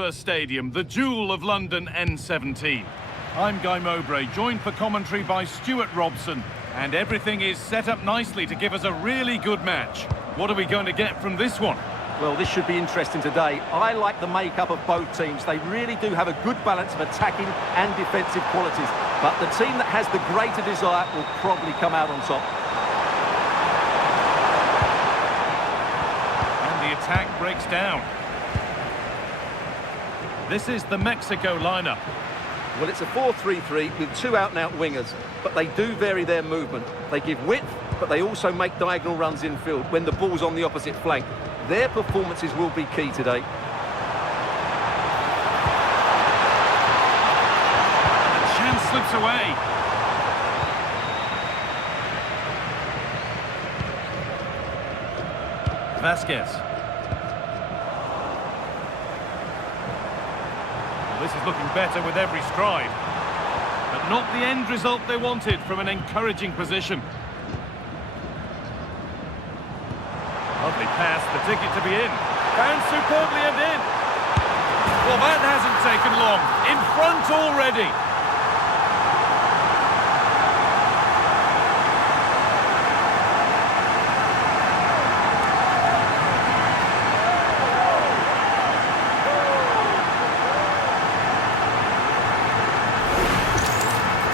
Hotspur Stadium, the jewel of London N17. I'm Guy Mowbray, joined for commentary by Stuart Robson, and everything is set up nicely to give us a really good match. What are we going to get from this one? Well, this should be interesting today. I like the makeup of both teams. They really do have a good balance of attacking and defensive qualities. But the team that has the greater desire will probably come out on top. And the attack breaks down. This is the Mexico lineup. Well, it's a 4-3-3 with two out-and-out wingers, but they do vary their movement. They give width, but they also make diagonal runs infield when the ball's on the opposite flank. Their performances will be key today. The chance slips away. Vasquez. This is looking better with every stride. But not the end result they wanted from an encouraging position. Lovely pass, the ticket to be in. Found superbly and in. Well, that hasn't taken long. In front already.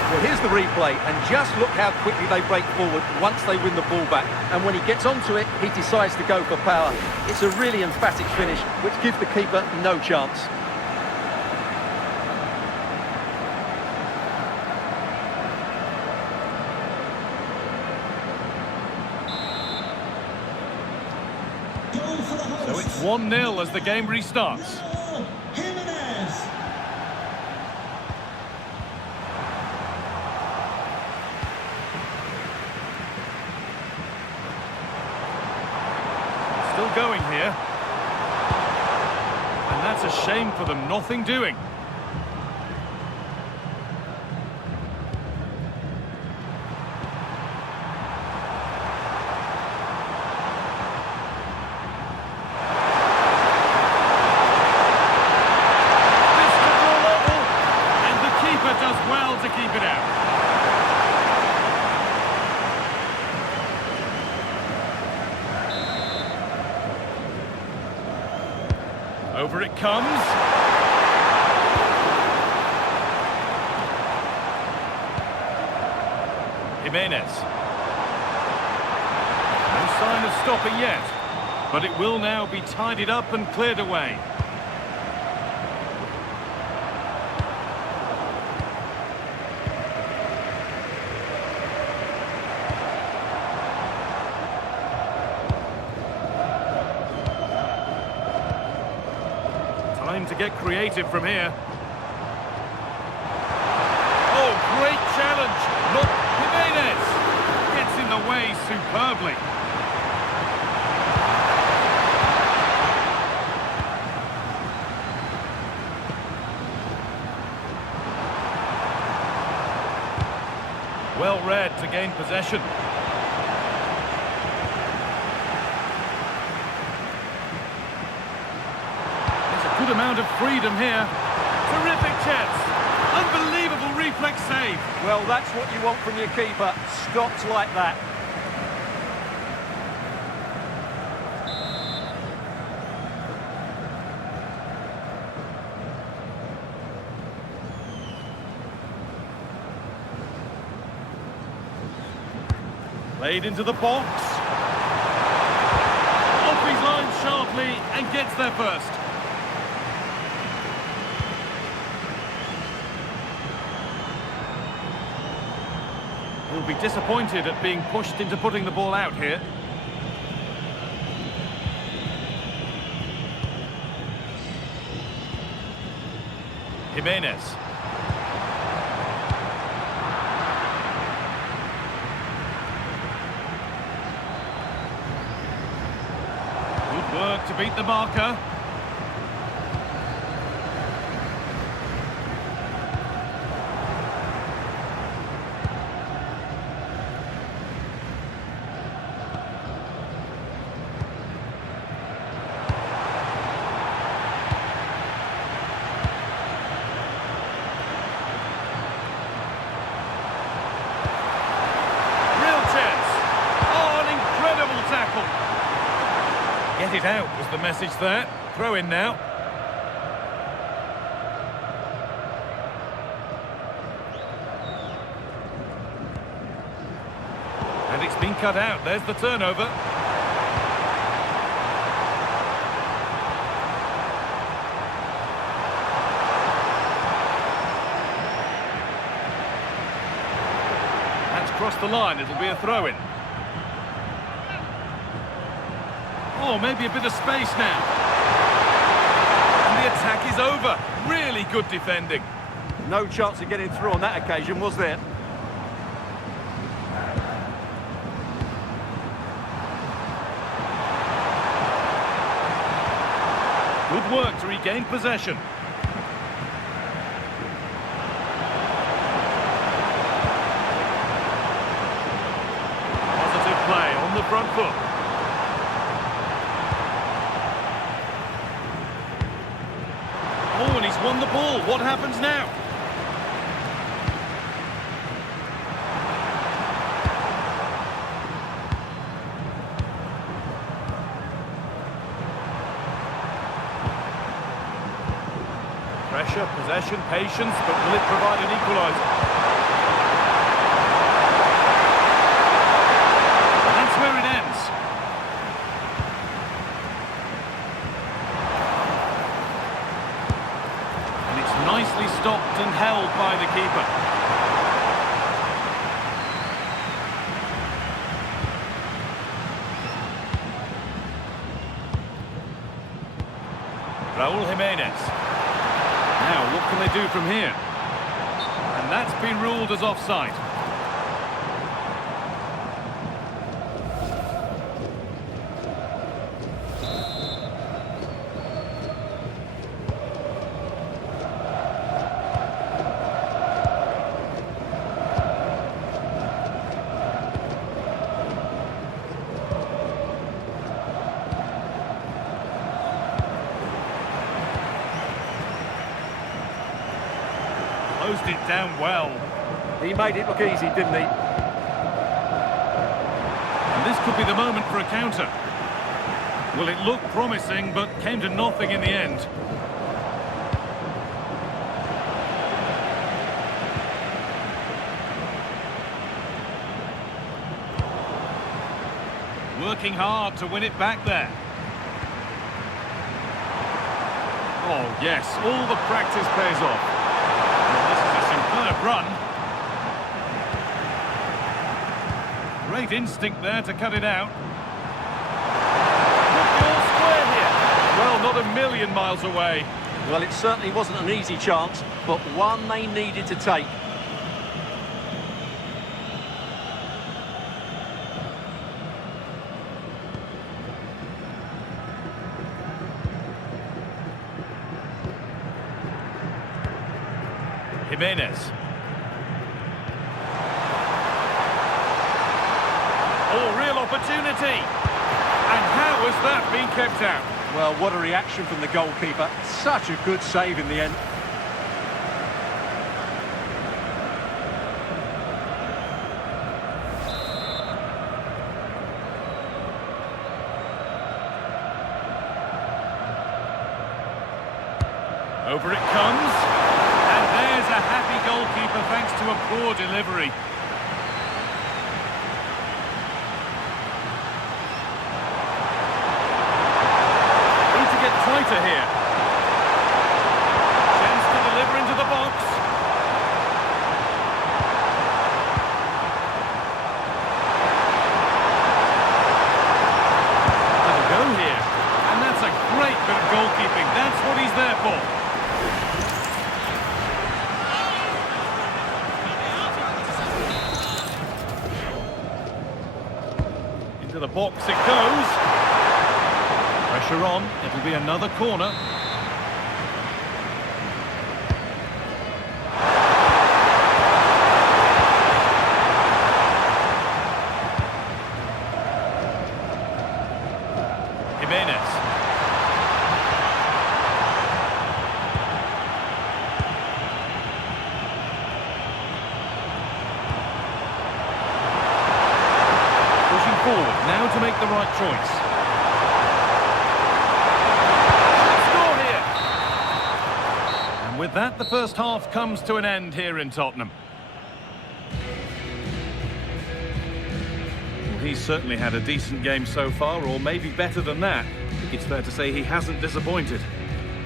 Well, here's the replay, and just look how quickly they break forward once they win the ball back. And when he gets onto it, he decides to go for power. It's a really emphatic finish, which gives the keeper no chance. So it's 1-0 as the game restarts. Still going here. And that's a shame for them, nothing doing. This could go level, and the keeper does well to keep it out. Over it comes. Jimenez. No sign of stopping yet, but it will now be tidied up and cleared away. Time to get creative from here. Oh, great challenge. Look, Jimenez gets in the way superbly. Well read to gain possession. Good amount of freedom here. Terrific chance. Unbelievable reflex save. Well, that's what you want from your keeper. Stopped like that. Played into the box. Off his line sharply and gets there first. Will be disappointed at being pushed into putting the ball out here. Jimenez. Good work to beat the marker. out was the message there. Throw in now. And it's been cut out. There's the turnover. That's crossed the line. It'll be a throw-in. Oh, maybe a bit of space now. And the attack is over. Really good defending. No chance of getting through on that occasion, was there? Good work to regain possession. Positive play on the front foot. Oh, and he's won the ball. What happens now? Pressure, possession, patience, but will it provide an equaliser? That's where it ends. And it's nicely stopped and held by the keeper. Raúl Jiménez. Now, what can they do from here? And that's been ruled as offside. Closed it down well. He made it look easy, didn't he? And this could be the moment for a counter. Well, it looked promising, but came to nothing in the end. Working hard to win it back there. Oh, yes, all the practice pays off. Run. Great instinct there to cut it out. Good ball square here. Well, not a million miles away. Well, it certainly wasn't an easy chance, but one they needed to take. Jiménez. Oh, real opportunity. And how has that been kept out? Well, what a reaction from the goalkeeper. Such a good save in the end. Over it comes. And there's a happy goalkeeper thanks to a poor delivery. Tighter here. Chance to deliver into the box. Have a go here. And that's a great bit of goalkeeping. That's what he's there for. Into the box it goes. Pressure on, it'll be another corner. Jiménez. Pushing forward, now to make the right choice. And with that, the first half comes to an end here in Tottenham. Well, he's certainly had a decent game so far, or maybe better than that. I think it's fair to say he hasn't disappointed.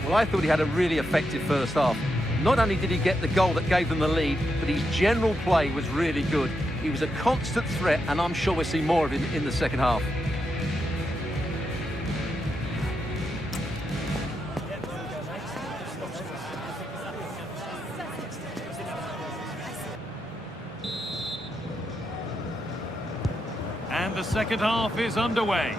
Well, I thought he had a really effective first half. Not only did he get the goal that gave them the lead, but his general play was really good. He was a constant threat, and I'm sure we'll see more of him in the second half. And the second half is underway.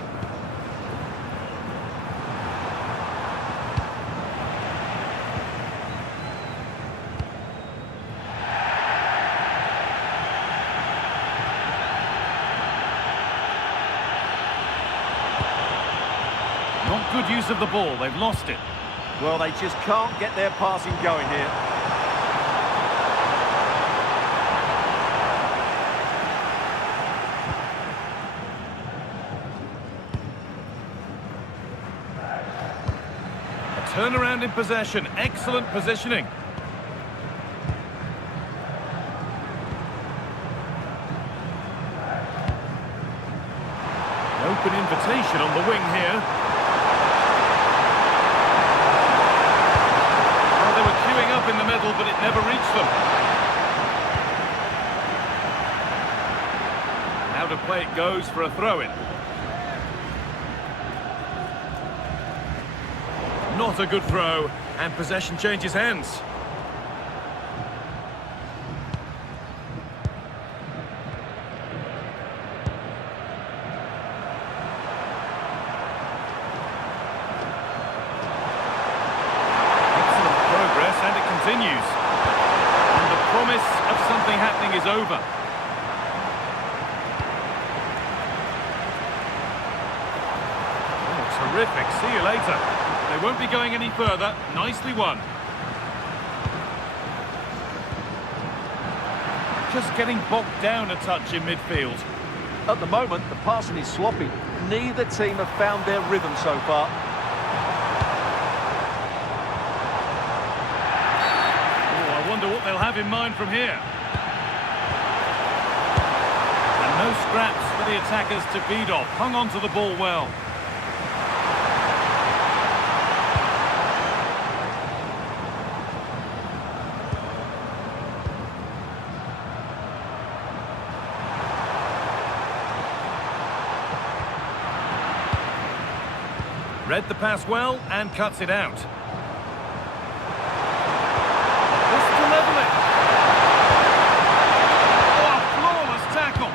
Not good use of the ball, they've lost it. Well, they just can't get their passing going here. Turnaround in possession, excellent positioning. Open invitation on the wing here. Well, they were queuing up in the middle, but it never reached them. Now to play it goes for a throw-in. Not a good throw, and possession changes hands. Excellent progress, and it continues. And the promise of something happening is over. Oh, terrific. See you later. They won't be going any further. Nicely won. Just getting bogged down a touch in midfield. At the moment, the passing is sloppy. Neither team have found their rhythm so far. Oh, I wonder what they'll have in mind from here. And no scraps for the attackers to feed off. Hung on to the ball well. Read the pass well and cuts it out. This to level it. Oh, a flawless tackle.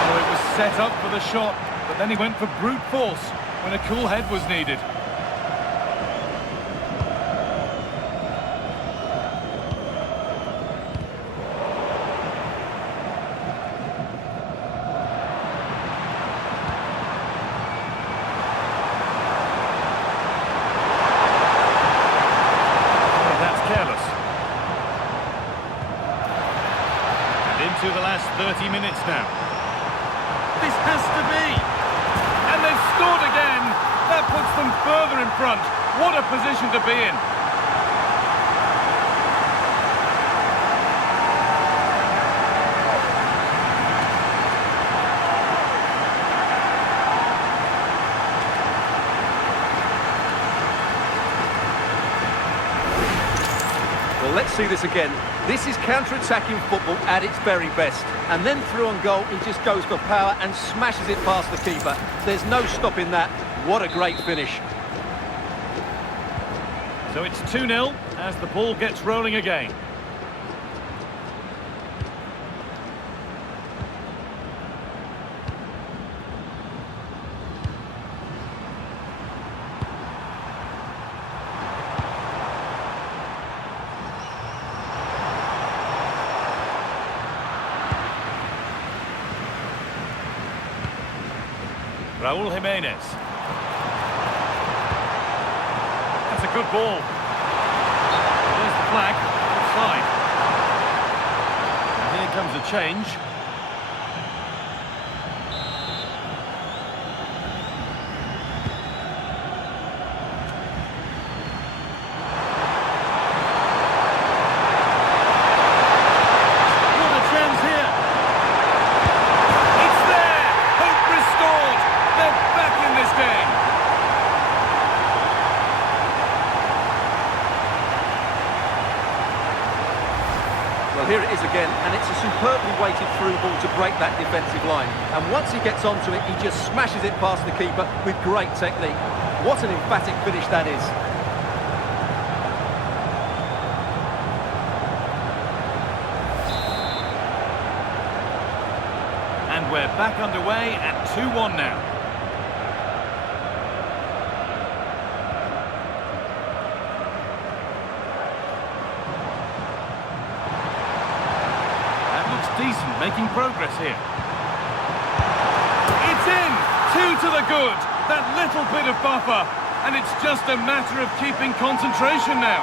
Oh, it was set up for the shot, but then he went for brute force when a cool head was needed. Into the last 30 minutes now. This has to be! And they've scored again! That puts them further in front. What a position to be in! Well, let's see this again. This is counter-attacking football at its very best. And then through on goal, he just goes for power and smashes it past the keeper. There's no stopping that. What a great finish. So it's 2-0 as the ball gets rolling again. Raúl Jiménez. That's a good ball. There's the flag, offside. And here comes a change. again, and it's a superbly weighted through ball to break that defensive line. And once he gets onto it, he just smashes it past the keeper with great technique. What an emphatic finish that is. And we're back underway at 2-1 now. That looks decent, making progress here. It's in! 2 to the good! That little bit of buffer, and it's just a matter of keeping concentration now.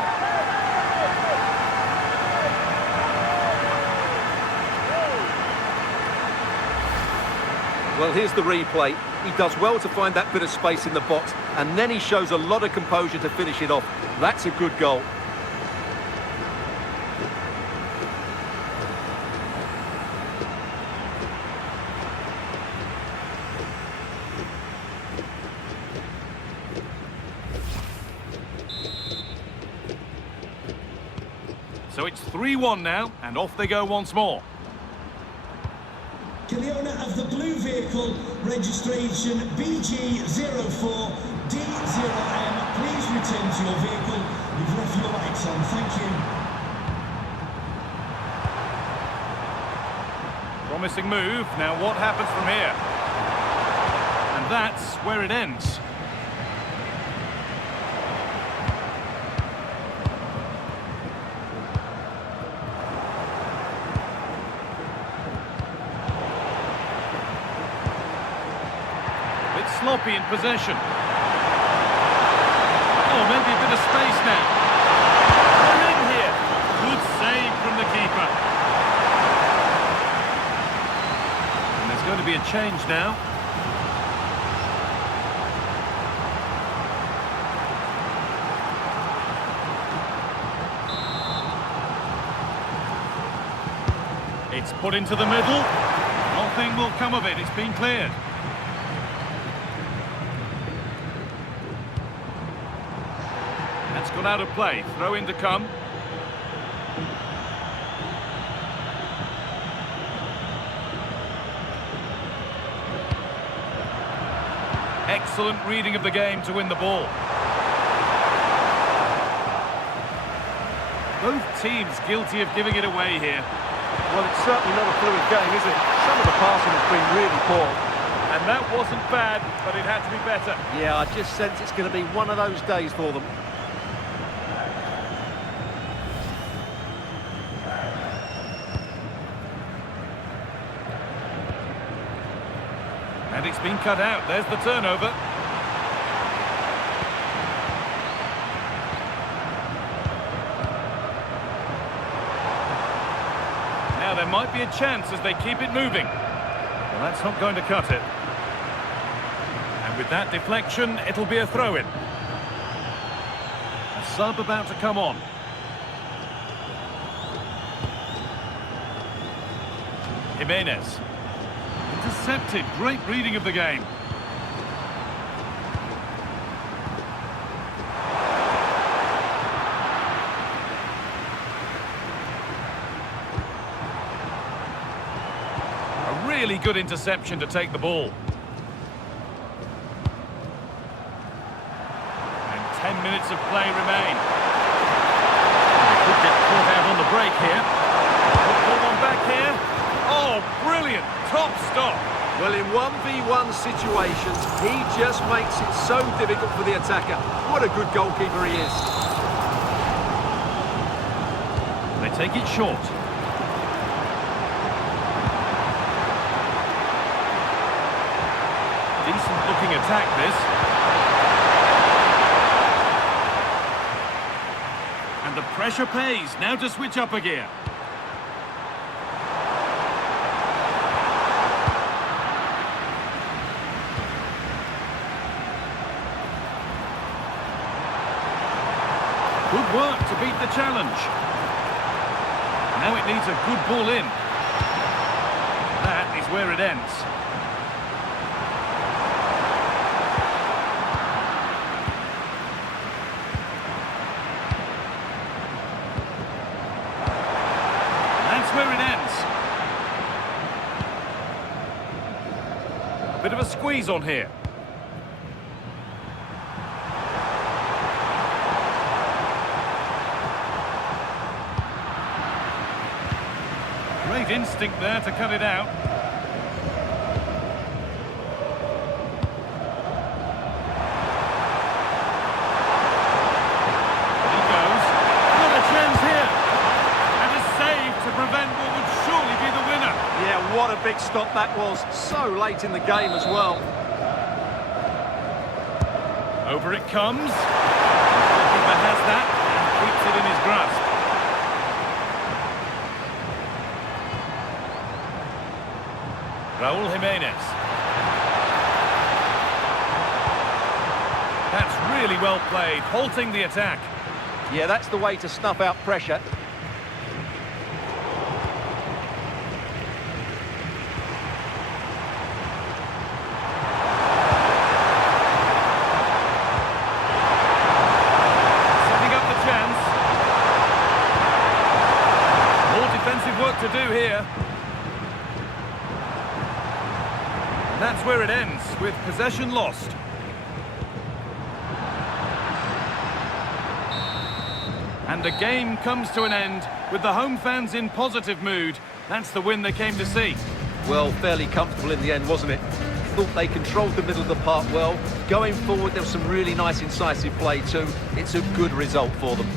Well, here's the replay. He does well to find that bit of space in the box, and then he shows a lot of composure to finish it off. That's a good goal. So it's 3-1 now, and off they go once more. To the owner of the blue vehicle, registration BG04D0M, please return to your vehicle. You've left your lights on, thank you. Promising move. Now what happens from here? And that's where it ends. Sloppy in possession. Oh, maybe a bit of space now. They're in here. Good save from the keeper. And there's going to be a change now. It's put into the middle. Nothing will come of it. It's been cleared. That's gone out of play. Throw in to come. Excellent reading of the game to win the ball. Both teams guilty of giving it away here. Well, it's certainly not a fluid game, is it? Some of the passing has been really poor. And that wasn't bad, but it had to be better. Yeah, I just sense it's going to be one of those days for them. And it's been cut out. There's the turnover. Now there might be a chance as they keep it moving. Well, that's not going to cut it. And with that deflection, it'll be a throw-in. A sub about to come on. Jimenez. Intercepted. Great reading of the game. A really good interception to take the ball. And 10 minutes of play remain. They could get caught out on the break here. Put one back here. Oh, brilliant. Top stop. Well, in 1v1 situations, he just makes it so difficult for the attacker. What a good goalkeeper he is. They take it short. Decent looking attack, this. And the pressure pays. Now to switch up a gear. Good work to beat the challenge. Now it needs a good ball in. That is where it ends. That's where it ends. squeeze on here. Great instinct there to cut it out. He goes. What a chance here. And a save to prevent what would surely be the winner. Yeah, what a big stop that was. So late in the game as well. Over it comes. The keeper has that and keeps it in his grasp. Raúl Jiménez. That's really well played, halting the attack. Yeah, that's the way to snuff out pressure. Setting up the chance. More defensive work to do here. And that's where it ends, with possession lost. And the game comes to an end with the home fans in positive mood. That's the win they came to see. Well, fairly comfortable in the end, wasn't it? Thought they controlled the middle of the park well. Going forward, there was some really nice incisive play too. It's a good result for them.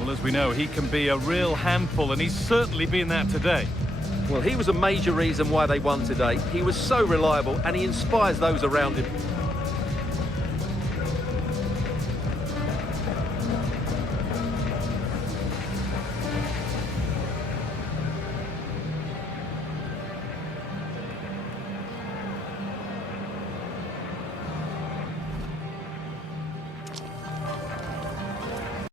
Well, as we know, he can be a real handful, and he's certainly been that today. Well, he was a major reason why they won today. He was so reliable and he inspires those around him.